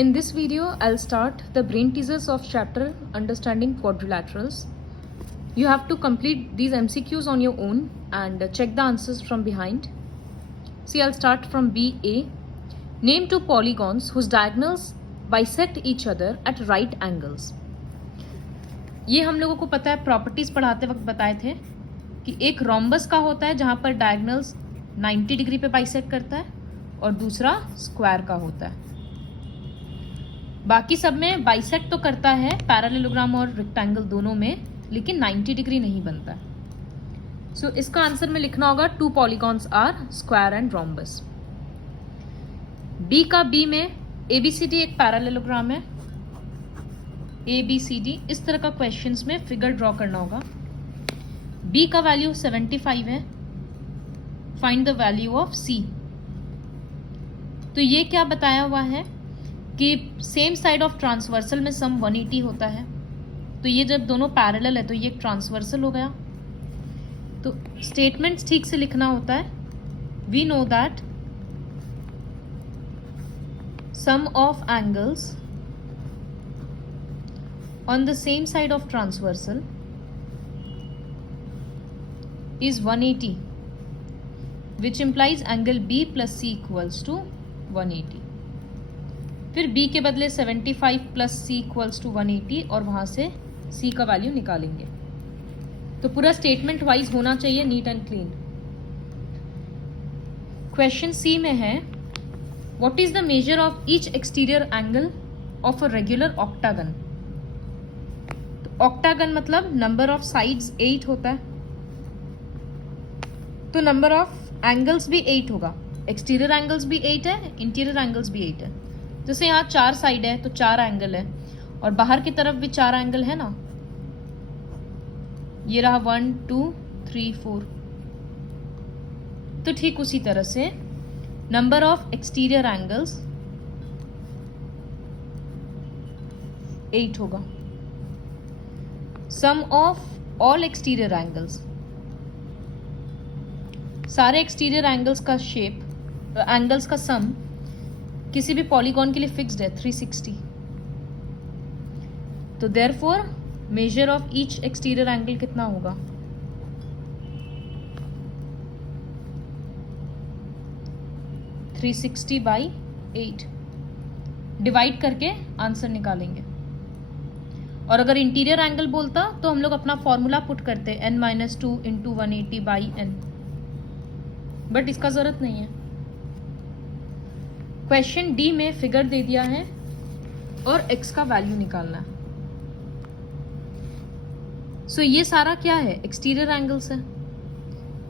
In this video, I'll start the brain teasers of chapter Understanding Quadrilaterals. You have to complete these MCQs on your own and check the answers from behind. See, I'll start from BA. Name two polygons whose diagonals bisect each other at right angles. ये हम लोगों को पता है, properties पढ़ाते वक्त बताए थे कि एक रोम्बस का होता है जहां पर डायगोनल्स 90 डिग्री पे बाइसेक्ट करता है और दूसरा स्क्वायर का होता है. बाकी सब में बाइसेक्ट तो करता है पैरेललोग्राम और रेक्टेंगल दोनों में, लेकिन 90 डिग्री नहीं बनता है. सो इसका आंसर में लिखना होगा two polygons are square and rhombus. B का बी में एबीसीडी एक पैरेललोग्राम है. एबीसीडी इस तरह का क्वेश्चंस में फिगर ड्रॉ करना होगा. बी का वैल्यू 75 है. फाइंड द वैल्यू ऑफ सी. तो ये क्या बताया हुआ है कि सेम साइड ऑफ ट्रांसवर्सल में सम 180 होता है. तो ये जब दोनों पैरेलल है तो ये ट्रांसवर्सल हो गया. तो स्टेटमेंट्स ठीक से लिखना होता है. We know that sum of angles on the same side of transversal is 180, which implies angle B plus C equals to 180. फिर B के बदले 75 plus C equals to 180 और वहां से C का वैल्यू निकालेंगे. तो पूरा स्टेटमेंट वाइज होना चाहिए, neat and clean. Question C में है, what is the measure of each exterior angle of a regular octagon. Octagon मतलब नंबर ऑफ साइड्स 8 होता है, तो नंबर ऑफ एंगल्स भी 8 होगा. एक्सटीरियर एंगल्स भी 8 है, इंटीरियर एंगल्स भी 8 है. जैसे यहाँ 4 साइड है तो 4 एंगल है, और बाहर की तरफ भी 4 एंगल है ना. ये रहा 1 2 3 4. तो ठीक उसी तरह से नंबर ऑफ एक्सटीरियर एंगल्स 8 होगा. सम ऑफ ऑल एक्सटीरियर एंगल्स, सारे एक्सटीरियर एंगल्स का शेप एंगल्स का सम किसी भी पॉलीगॉन के लिए फिक्स्ड है 360. तो therefore measure of each exterior angle कितना होगा, 360 बाई 8. डिवाइड करके आंसर निकालेंगे. और अगर इंटीरियर एंगल बोलता तो हम लोग अपना फॉर्मूला पुट करते n-2 into 180 by n, but इसका जरूरत नहीं है. क्वेश्चन डी में फिगर दे दिया है और x का वैल्यू निकालना है. सो ये सारा क्या है, एक्सटीरियर एंगल्स है.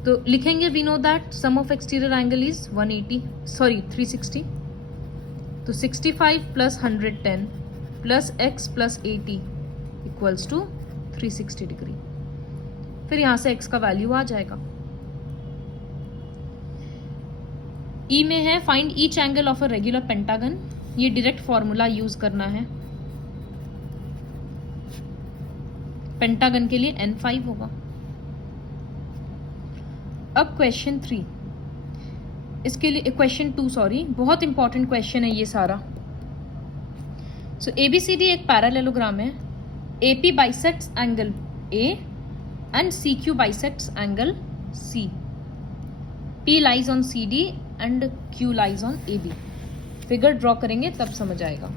तो लिखेंगे we know that sum of exterior angle is 360. तो 65 plus 110 plus x plus 80 equals to 360 degree. फिर यहां से x का वैल्यू आ जाएगा. ई में है find each angle of a regular pentagon. ये डायरेक्ट फॉर्मूला यूज करना है. पेंटागन के लिए n5 होगा. अब क्वेश्चन 3, इसके लिए क्वेश्चन 2 सॉरी, बहुत इंपॉर्टेंट क्वेश्चन है ये सारा. सो एबीसीडी एक पैरेललोग्राम है. AP bisects angle A and CQ bisects angle C. P lies on CD and Q lies on AB. Figure draw करेंगे तब समझ आएगा.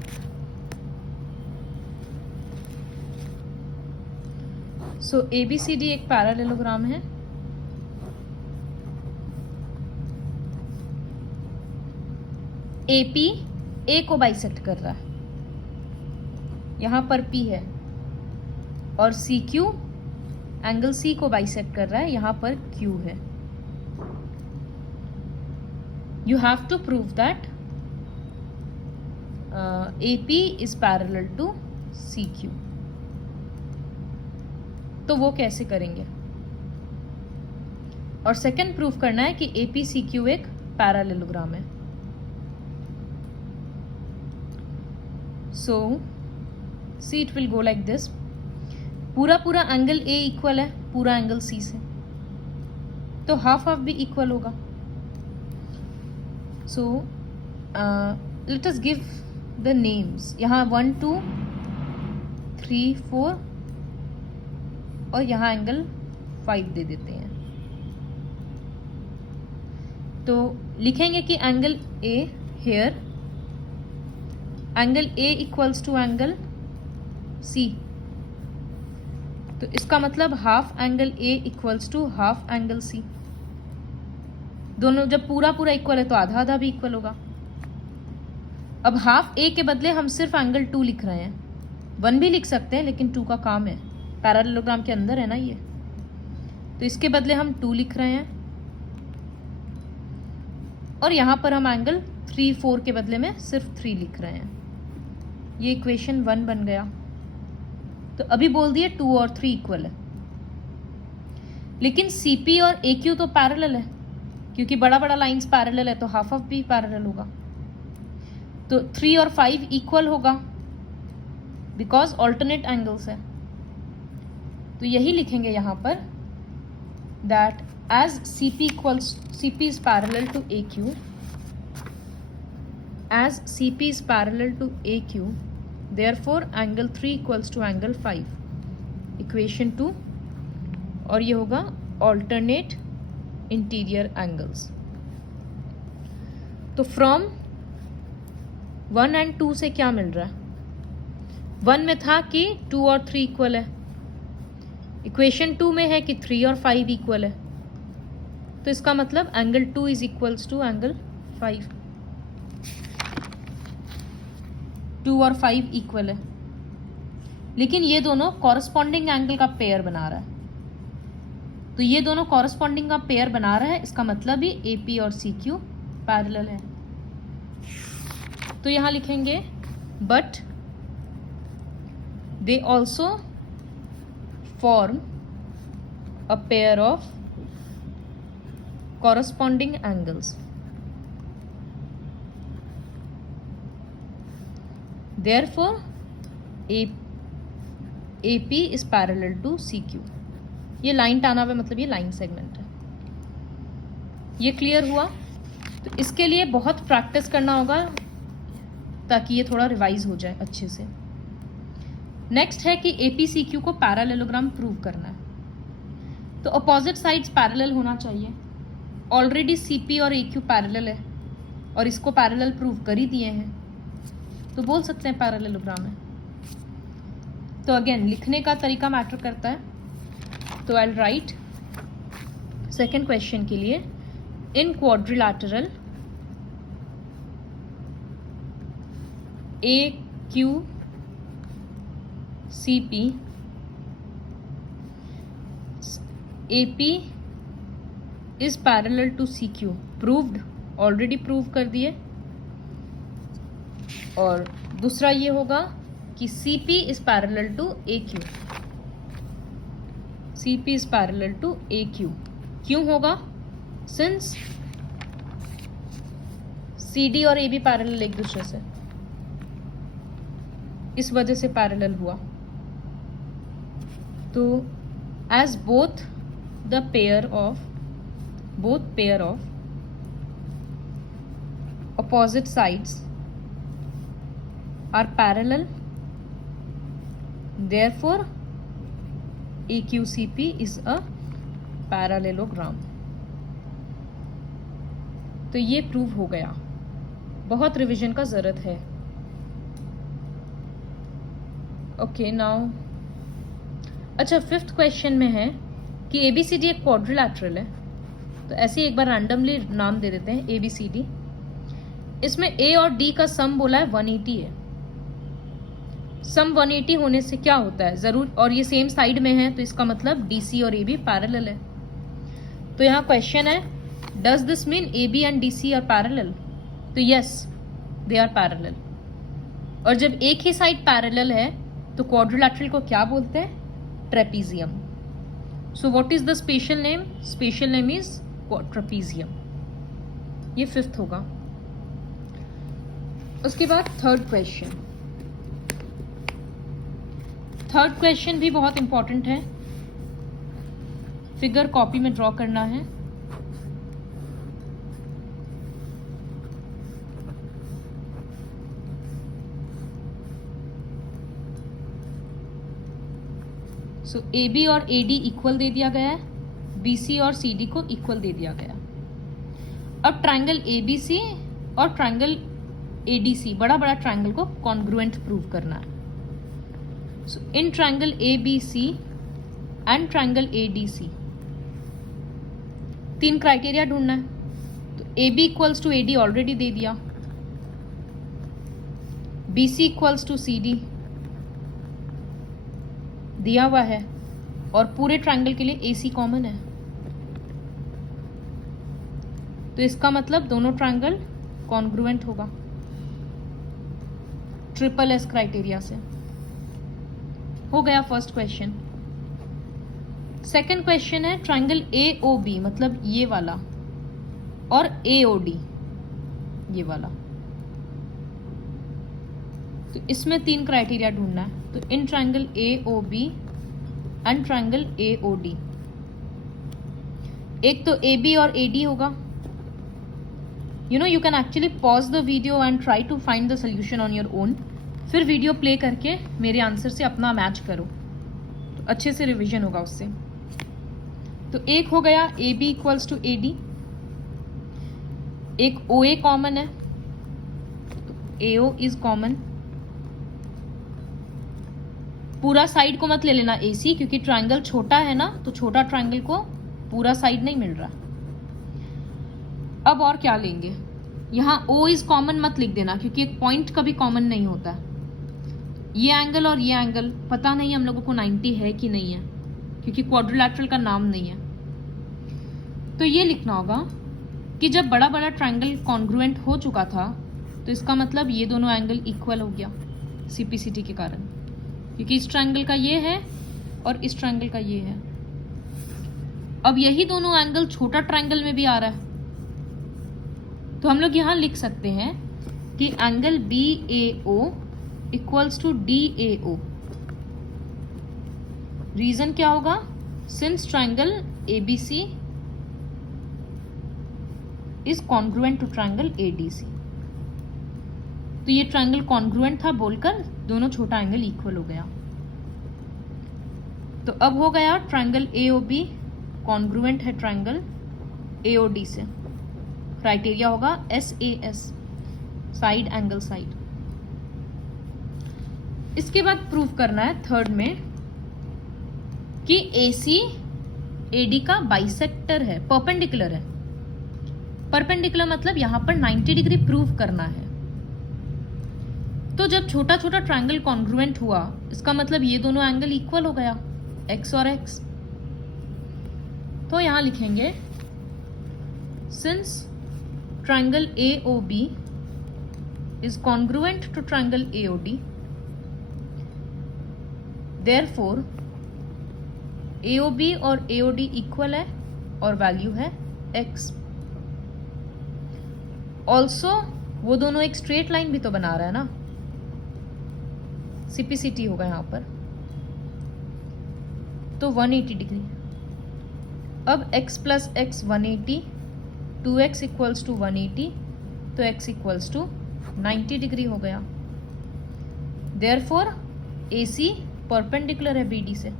सो ABCD एक पैरेललोग्राम है. AP A को बाइसेक्ट कर रहा है, यहां पर P है, और CQ एंगल C को बाइसेक्ट कर रहा है, यहां पर Q है. You have to prove that AP is parallel to CQ. तो वो कैसे करेंगे, और सेकंड प्रूव करना है कि AP CQ एक पैरेललोग्राम है. So see it will go like this. पूरा एंगल A इक्वल है पूरा एंगल C से, तो हाफ हाफ भी इक्वल होगा. So let us give the names. यहाँ 1 2 3 4 और यहाँ एंगल 5 दे देते हैं। तो लिखेंगे कि angle A here, angle A equals to angle C. तो इसका मतलब half angle A equals to half angle C. दोनों जब पूरा पूरा इक्वल है तो आधा आधा भी इक्वल होगा। अब हाफ ए के बदले हम सिर्फ एंगल 2 लिख रहे हैं, 1 भी लिख सकते हैं लेकिन 2 का काम है, पैरेललोग्राम के अंदर है ना ये, तो इसके बदले हम 2 लिख रहे हैं। और यहाँ पर हम एंगल 3 4 के बदले में सिर्फ 3 लिख रहे हैं। ये इक्वेशन 1 बन गया। तो अभी बोल दिए 2 और 3 इक्वल है, लेकिन CP और AQ तो पैरेलल है, क्योंकि बड़ा बड़ा लाइंस पैरेलल है तो हाफ ऑफ भी पैरेलल होगा। तो 3 और 5 इक्वल होगा बिकॉज ऑल्टरनेट एंगल्स है। तो यही लिखेंगे यहाँ पर that as CP is parallel to AQ, as CP is parallel to AQ, therefore angle 3 equals to angle 5, equation 2। और ये होगा alternate interior angles। तो फ्रॉम 1 and 2 से क्या मिल रहा है? 1 में था कि 2 और 3 इक्वल है, इक्वेशन 2 में है कि 3 और 5 इक्वल है। तो इसका मतलब angle 2 is equals to angle 5। 2 और 5 इक्वल है, लेकिन ये दोनों कॉरस्पॉन्डिंग एंगल का पेयर बना रहा है। तो ये दोनों कॉरस्पॉन्डिंग का पेयर बना रहा है, इसका मतलब भी AP और CQ पैरेलल है। तो यहां लिखेंगे but they also form a pair of corresponding angles, therefore AP is parallel to CQ। ये लाइन टाना हुआ मतलब ये लाइन सेगमेंट है। ये क्लियर हुआ? तो इसके लिए बहुत प्रैक्टिस करना होगा ताकि ये थोड़ा रिवाइज हो जाए अच्छे से। नेक्स्ट है कि AP CQ को पैरेललोग्राम प्रूव करना है। तो अपोजिट साइड्स पैरेलल होना चाहिए। ऑलरेडी CP और AQ पैरेलल है और इसको पैरेलल प्रूव कर ही दिए हैं, तो बोल सकते हैं पैरेललोग्राम है। तो अगेन लिखने का तरीका मैटर करता है। तो आई राइट सेकेंड क्वेश्चन के लिए in quadrilateral AQ CP AP is parallel to CQ, proved, already prove कर दिए। और दूसरा ये होगा कि CP is parallel to AQ, CP is parallel to AQ। क्यों होगा? सिंस CD और AB पैरेलल एक दूसरे से, इस वजह से पैरेलल हुआ। तो as both pair of opposite sides are parallel, therefore AQCP is a parallelogram। तो ये प्रूव हो गया। बहुत रिवीजन का जरूरत है। ओके नाउ अच्छा, 5th क्वेश्चन में है कि ABCD एक क्वाड्रिलैटरल है। तो ऐसे ही एक बार रैंडमली नाम दे देते हैं ABCD। इसमें A और D का सम बोला है 180 है। सम 180 होने से क्या होता है जरूर, और ये सेम साइड में है तो इसका मतलब DC और AB पैरेलल है। तो यहाँ क्वेश्चन है does this mean AB and DC are parallel? तो यस दे आर पैरेलल। और जब एक ही साइड पैरेलल है तो क्वाड्रिलैटरल को क्या बोलते हैं? Trapezium. So what is the special name? Special name is trapezium. ये 5th होगा। उसके बाद 3rd क्वेश्चन। 3rd क्वेश्चन भी बहुत इंपॉर्टेंट है। फिगर कॉपी में ड्रॉ करना है। सो ए बी और ए डी इक्वल दे दिया गया है, बी सी और सी डी को इक्वल दे दिया गया। अब ट्राइंगल ए बी सी और ट्राइंगल ए डी सी, बड़ा बड़ा ट्राइंगल को कॉन्ग्रुएंट प्रूव करना है। So in triangle A B C and triangle A D C 3 criteria ढूंढना है। तो A B equals to A D already दे दिया, B C equals to C D दिया हुआ है, और पूरे ट्राइंगल के लिए ए सी कॉमन है। तो इसका मतलब दोनों ट्राइंगल कॉन्ग्रुएंट होगा ट्रिपल एस क्राइटेरिया से। हो गया फर्स्ट क्वेश्चन। सेकंड क्वेश्चन है ट्राइंगल ए ओ बी, मतलब ये वाला, और ए ओ डी ये वाला। तो इसमें 3 क्राइटेरिया ढूंढना है। तो in triangle A O B and triangle A O D, एक तो ए बी और ए डी होगा। You can actually pause the video and try to find the solution on your own. फिर वीडियो प्ले करके मेरे answer से अपना match करो, तो अच्छे से रिवीजन होगा उससे। तो एक हो गया A B equals to A D, एक ओ ए कॉमन है, तो ए ओ इज कॉमन। पूरा साइड को मत ले लेना ए सी, क्योंकि ट्राइंगल छोटा है ना, तो छोटा ट्राइंगल को पूरा साइड नहीं मिल रहा। अब और क्या लेंगे, यहाँ O इज कॉमन मत लिख देना, क्योंकि एक पॉइंट कभी कॉमन नहीं होता। ये एंगल और ये एंगल पता नहीं हम लोगों को 90 है कि नहीं है, क्योंकि क्वाड्रिलैटरल का नाम नहीं है। तो ये लिखना होगा कि जब बड़ा बड़ा ट्राइंगल कॉन्ग्रुएंट हो चुका था, तो इसका मतलब ये दोनों एंगल इक्वल हो गया सीपीसीटी के कारण, क्योंकि इस ट्राइंगल का ये है और इस ट्राइंगल का ये है। अब यही दोनों एंगल छोटा ट्राइंगल में भी आ रहा है, तो हम लोग यहां लिख सकते हैं कि angle B A O equals to D A O. Reason क्या होगा, since triangle A B C is congruent to triangle A D C. तो ये ट्राइंगल कॉन्ग्रुएंट था बोलकर दोनों छोटा एंगल इक्वल हो गया। तो अब हो गया triangle A O B congruent है ट्राइंगल ए ओ डी से। क्राइटेरिया होगा SAS, साइड एंगल साइड। इसके बाद प्रूव करना है थर्ड में कि AC AD का बाइसेक्टर है, परपेंडिकुलर है। परपेंडिकुलर मतलब यहां पर 90 डिग्री प्रूव करना है। तो जब छोटा छोटा ट्राइंगल कॉन्ग्रुएंट हुआ, इसका मतलब ये दोनों एंगल इक्वल हो गया, X और X। तो यहां लिखेंगे since triangle AOB is congruent to triangle AOD, therefore AOB और AOD इक्वल है और वैल्यू है x। ऑल्सो वो दोनों एक स्ट्रेट लाइन भी तो बना रहा है ना, CPCT होगा यहां पर, तो 180 डिग्री। अब x plus x 180, 2x equals to 180, तो x इक्वल्स टू 90 डिग्री हो गया। देयरफॉर AC परपेंडिकुलर है BD से।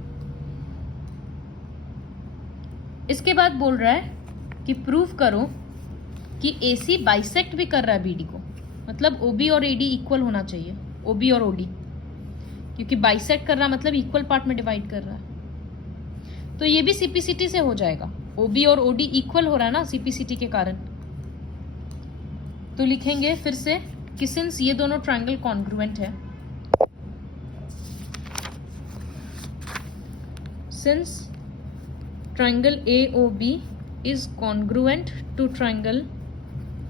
इसके बाद बोल रहा है कि प्रूव करो कि AC बाइसेक्ट भी कर रहा है BD को, मतलब OB और AD इक्वल होना चाहिए, OB और OD, क्योंकि बाइसेक्ट कर रहा मतलब इक्वल पार्ट में डिवाइड कर रहा है। तो ये भी CPCT से हो जाएगा, OB और OD इक्वल हो रहा है ना CPCT के कारण। तो लिखेंगे फिर से कि सिंस ये दोनों ट्राइंगल कॉन्ग्रुएंट है, since triangle AOB is congruent to triangle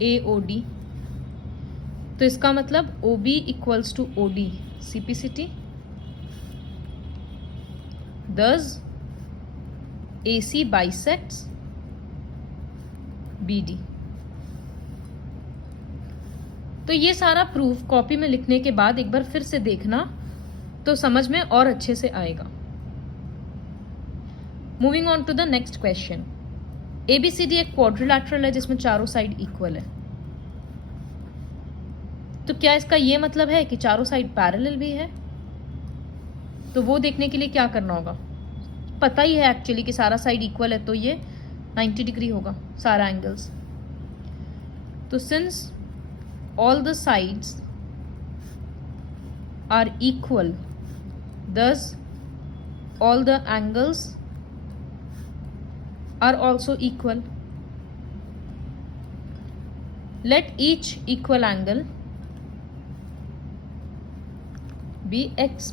AOD, तो इसका मतलब OB equals to OD CPCT, thus AC bisects BD। तो ये सारा प्रूफ कॉपी में लिखने के बाद एक बार फिर से देखना, तो समझ में और अच्छे से आएगा। Moving on to the next question. ABCD एक क्वाड्रिलैटरल है जिसमें चारों साइड इक्वल है। तो क्या इसका ये मतलब है कि चारों साइड पैरेलल भी है? तो वो देखने के लिए क्या करना होगा, पता ही है एक्चुअली कि सारा साइड इक्वल है, तो ये 90 डिग्री होगा सारा एंगल्स। तो since all the sides are equal, thus all the angles are also equal. Let each equal angle be x.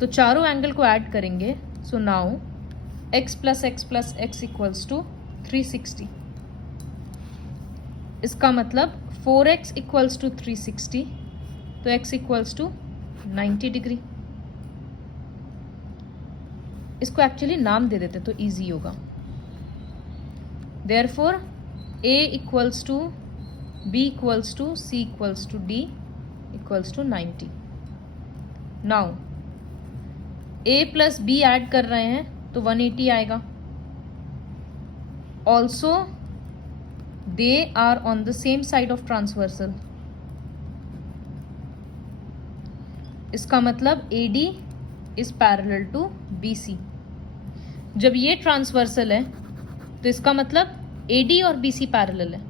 तो चारों एंगल को ऐड करेंगे, so now x plus x equals to 360। इसका मतलब 4x इक्वल्स टू 360, तो x equals to 90 degree. इसको actually नाम दे देते तो इजी होगा। Therefore a equals to b equals to c equals to d equals to 90। Now a plus b add कर रहे हैं तो 180 आएगा। Also they are on the same side of transversal. इसका मतलब AD is parallel to BC। जब ये transversal है तो इसका मतलब AD और BC पैरेलल है,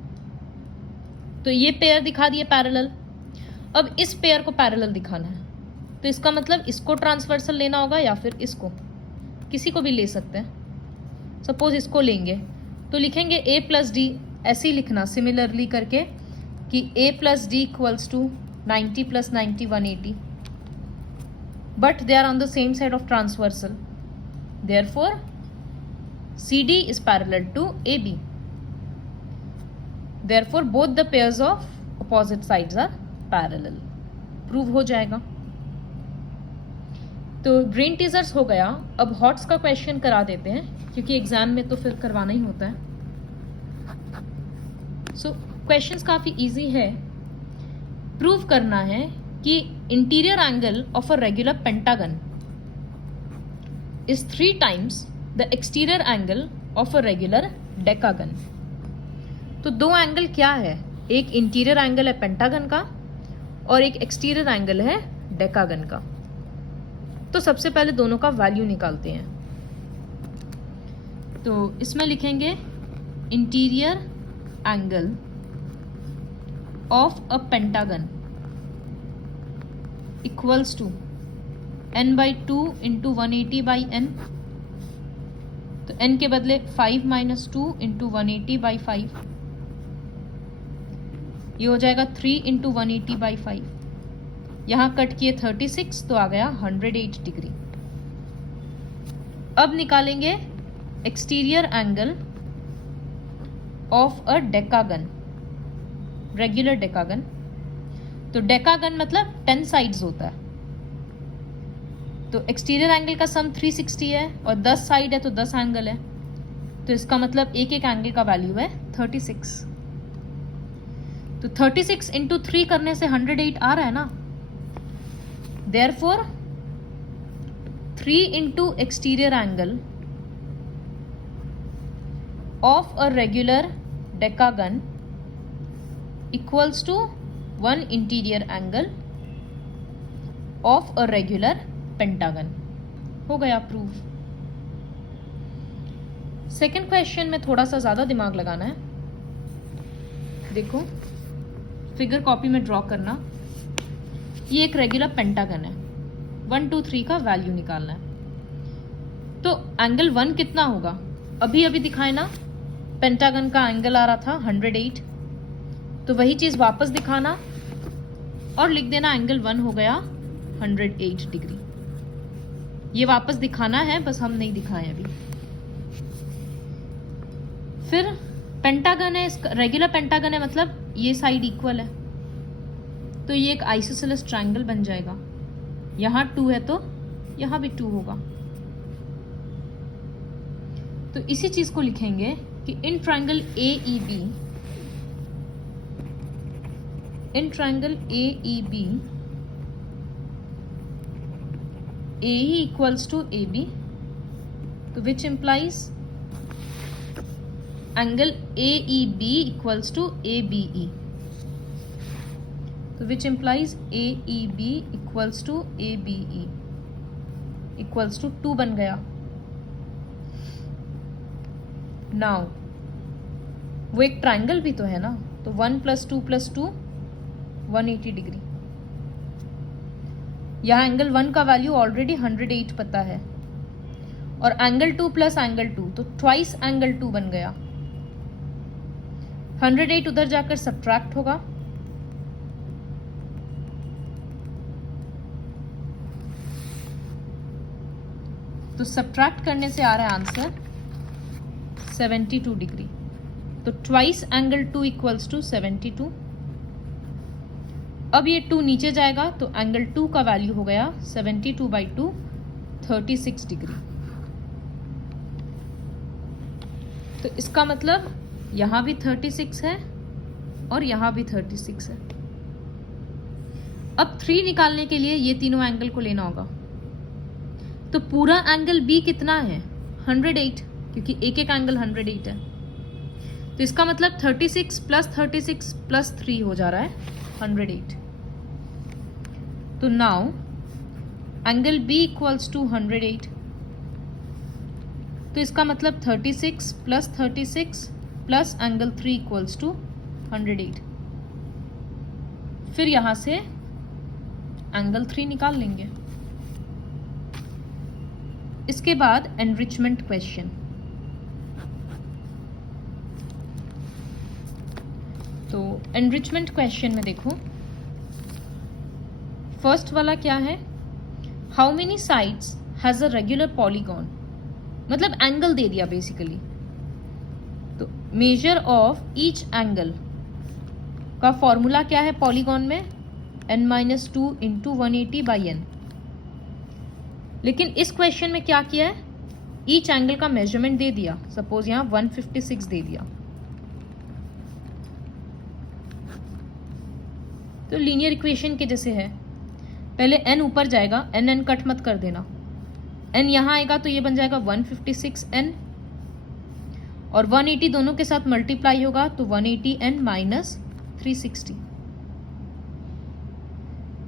तो ये पेयर दिखा दिए पैरेलल। अब इस पेयर को पैरेलल दिखाना है, तो इसका मतलब इसको ट्रांसवर्सल लेना होगा या फिर इसको, किसी को भी ले सकते हैं। सपोज इसको लेंगे तो लिखेंगे A प्लस डी, ऐसे ही लिखना सिमिलरली करके कि A plus D equals to 90 plus 90 180, but they are on the same side of transversal, therefore CD is parallel to AB, therefore both the pairs of opposite sides are parallel। Prove हो जाएगा। तो brain teasers हो गया। अब hots का question करा देते हैं, क्योंकि एग्जाम में तो फिर करवाना ही होता है। सो क्वेश्चंस काफी इजी है। प्रूव करना है कि interior angle of a regular pentagon is 3 times the exterior angle of a regular decagon. तो दो एंगल क्या है, एक इंटीरियर एंगल है पेंटागन का और एक एक्सटीरियर एंगल है डेकागन का। तो सबसे पहले दोनों का वैल्यू निकालते हैं। तो इसमें लिखेंगे interior angle of a pentagon equals to n/2 into 180 by n। तो n के बदले 5 - 2 इंटू 180 बाई 5, ये हो जाएगा 3 इंटू 180 बाई 5। यहाँ कट किए 36, तो आ गया 108 डिग्री। अब निकालेंगे exterior angle of a decagon, regular decagon. तो डेकागन मतलब 10 साइड्स होता है, तो एक्सटीरियर एंगल का सम 360 है और 10 साइड है तो 10 एंगल है, तो इसका मतलब एक एक एंगल का वैल्यू है 36। तो 36 इंटू 3 करने से 108 आ रहा है ना। Therefore 3 into exterior angle of a regular decagon equals to 1 interior angle of a regular pentagon। हो गया प्रूव। सेकेंड क्वेश्चन में थोड़ा सा ज्यादा दिमाग लगाना है। देखो फिगर कॉपी में ड्रॉ करना। ये एक रेगुलर पेंटागन है, 1 2 3 का वैल्यू निकालना है। तो एंगल 1 कितना होगा, अभी अभी दिखाए ना, पेंटागन का एंगल आ रहा था 108, तो वही चीज वापस दिखाना और लिख देना एंगल 1 हो गया 108 डिग्री। ये वापस दिखाना है, बस हम नहीं दिखाए अभी। फिर पेंटागन है, रेगुलर पेंटागन है, मतलब ये साइड इक्वल है, तो ये एक आइसोसेलेस ट्रायंगल बन जाएगा। यहाँ 2 है तो यहाँ भी 2 होगा। तो इसी चीज को लिखेंगे कि in triangle AEB, in triangle AEB AE equals to AB, तो which implies angle AEB equals to ABE, तो which implies AEB equals to ABE। Equals to 2 बन गया। नाउ वो एक ट्राइंगल भी तो है ना, तो 1 + 2 + 2 180 डिग्री। यहाँ एंगल 1 का वैल्यू ऑलरेडी 108 पता है, और एंगल 2 + एंगल 2 तो ट्वाइस एंगल 2 बन गया। 108 उधर जाकर सब्ट्रैक्ट होगा, तो सब्ट्रैक्ट करने से आ रहा है आंसर 72 डिग्री। तो ट्वाइस एंगल 2 इक्वल्स टू 72। अब ये 2 नीचे जाएगा तो एंगल 2 का वैल्यू हो गया 72/2 36 डिग्री। तो इसका मतलब यहां भी 36 है और यहां भी 36 है। अब 3 निकालने के लिए ये तीनों एंगल को लेना होगा। तो पूरा एंगल बी कितना है? 108, क्योंकि एक एक एंगल 108 है। तो इसका मतलब 36 + 36 + 3 हो जा रहा है 108। तो now angle B equals to 108। तो इसका मतलब 36 + 36 + एंगल 3 इक्वल्स टू 108। फिर यहां से एंगल 3 निकाल लेंगे। इसके बाद एनरिचमेंट क्वेश्चन। तो एनरिचमेंट क्वेश्चन में देखो, फर्स्ट वाला क्या है? How many sides has a regular polygon, मतलब एंगल दे दिया बेसिकली। तो मेजर ऑफ ईच एंगल का फॉर्मूला क्या है पॉलीगॉन में? n - 2 × 180/n। लेकिन इस क्वेश्चन में क्या किया है? ईच एंगल का मेजरमेंट दे दिया। सपोज यहां 156 दे दिया, तो लीनियर इक्वेशन के जैसे है। पहले n ऊपर जाएगा, n कट मत कर देना। n यहां आएगा तो ये बन जाएगा 156n, और 180 दोनों के साथ मल्टीप्लाई होगा तो 180n - 360।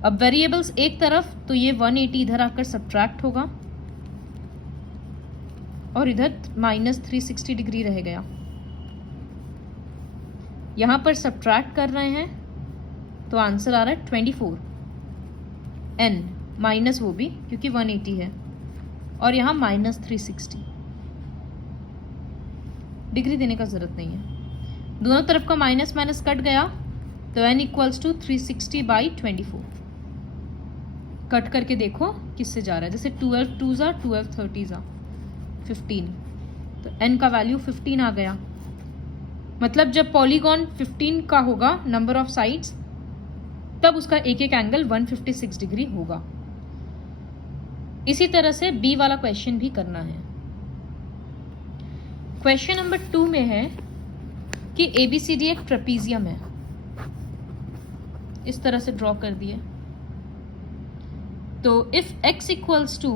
अब वेरिएबल्स एक तरफ, तो ये 180 इधर आकर सब्ट्रैक्ट होगा और इधर -360 डिग्री रह गया। यहां पर सब्ट्रैक्ट कर रहे हैं तो आंसर आ रहा है 24 n माइनस वो भी क्योंकि 180 है, और यहाँ -360 डिग्री देने का जरूरत नहीं है। दोनों तरफ का माइनस माइनस कट गया तो n इक्वल्स टू 360/24। कट करके देखो किससे जा रहा है। जैसे 12 2s 12 30s 15, तो n का वैल्यू 15 आ गया। मतलब जब पॉलीगॉन 15 का होगा नंबर ऑफ साइड्स, तब उसका एक एक एंगल 156 डिग्री होगा। इसी तरह से बी वाला क्वेश्चन भी करना है। क्वेश्चन नंबर 2 में है कि ABCD एक ट्रेपीजियम है। इस तरह से ड्रॉ कर दिए। तो if x equals to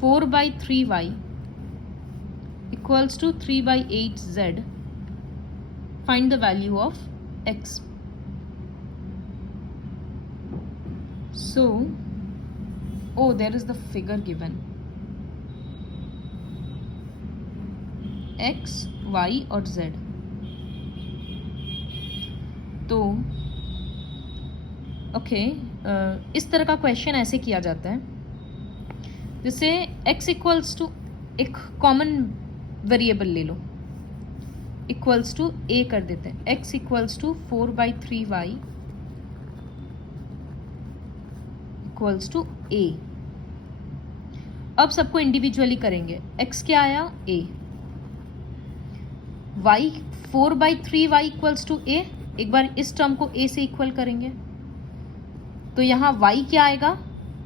4/3y equals to 3/8z, find the value of x. So, oh, there is the figure given. x, y और z. तो ओके, इस तरह का क्वेश्चन ऐसे किया जाता है। जैसे x इक्वल्स टू एक कॉमन वेरिएबल ले लो, इक्वल्स टू a कर देते हैं। x equals to 4/3y equals to a। अब सबको इंडिविजुअली करेंगे। x क्या आया? a। y 4/3y equals to a। एक बार इस टर्म को a से इक्वल करेंगे तो यहाँ y क्या आएगा?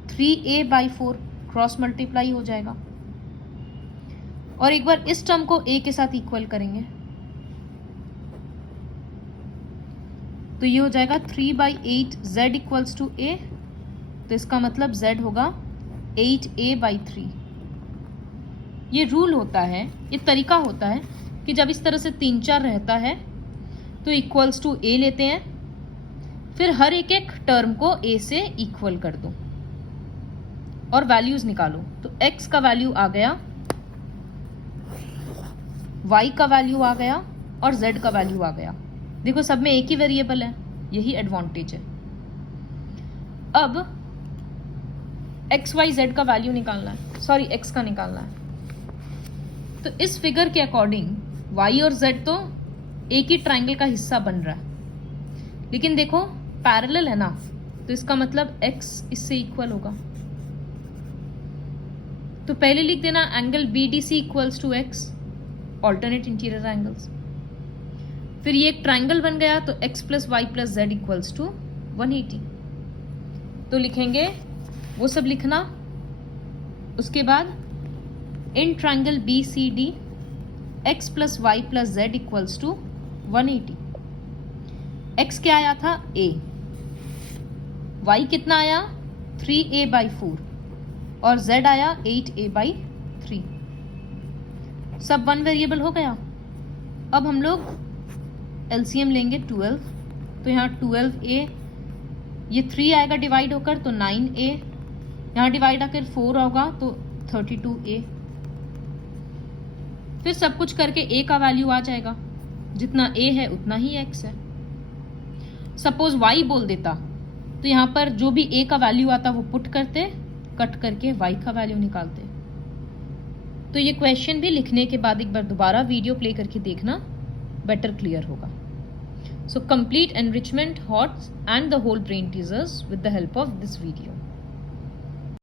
3a/4 क्रॉस मल्टीप्लाई हो जाएगा। और एक बार इस टर्म को a के साथ इक्वल करेंगे तो ये हो जाएगा 3/8z इक्वल्स टू a। तो इसका मतलब z होगा 8a/3। ये रूल होता है, ये तरीका होता है कि जब इस तरह से 3-4 रहता है तो इक्वल्स टू a लेते हैं, फिर हर एक एक टर्म को a से इक्वल कर दो। और वैल्यूज निकालो। तो x का वैल्यू आ गया, y का वैल्यू आ गया और z का वैल्यू आ गया। देखो सब में एक ही वेरिएबल है, यही एडवांटेज है। अब x y z का वैल्यू निकालना है, सॉरी x का निकालना है। तो इस फिगर के अकॉर्डिंग y और z तो एक ही ट्राइंगल का हिस्सा बन रहा है, लेकिन देखो पैरेलल है ना, तो इसका मतलब x इससे इक्वल होगा। तो पहले लिख देना angle BDC equals to x, alternate interior angles. फिर ये एक ट्राइंगल बन गया, तो x plus Y plus Z equals to 180। तो लिखेंगे वो सब लिखना। उसके बाद in triangle BCD x plus Y plus Z equals to 180। x क्या आया था a, y कितना आया 3a/4 और z आया 8a/3। सब वन वेरिएबल हो गया। अब हम लोग एलसीएम लेंगे 12। तो यहाँ 12a, ये 3 आएगा डिवाइड होकर तो 9a, यहाँ डिवाइड आकर 4 होगा तो 32a। फिर सब कुछ करके a का वैल्यू आ जाएगा, जितना a है उतना ही x है। सपोज y बोल देता तो यहाँ पर जो भी a का वैल्यू आता वो पुट करते, कट करके y का वैल्यू निकालते। तो ये क्वेश्चन भी लिखने के बाद एक बार दोबारा वीडियो प्ले करके देखना, बेटर क्लियर होगा। So complete enrichment HOTS and the whole brain teasers with the help of this video.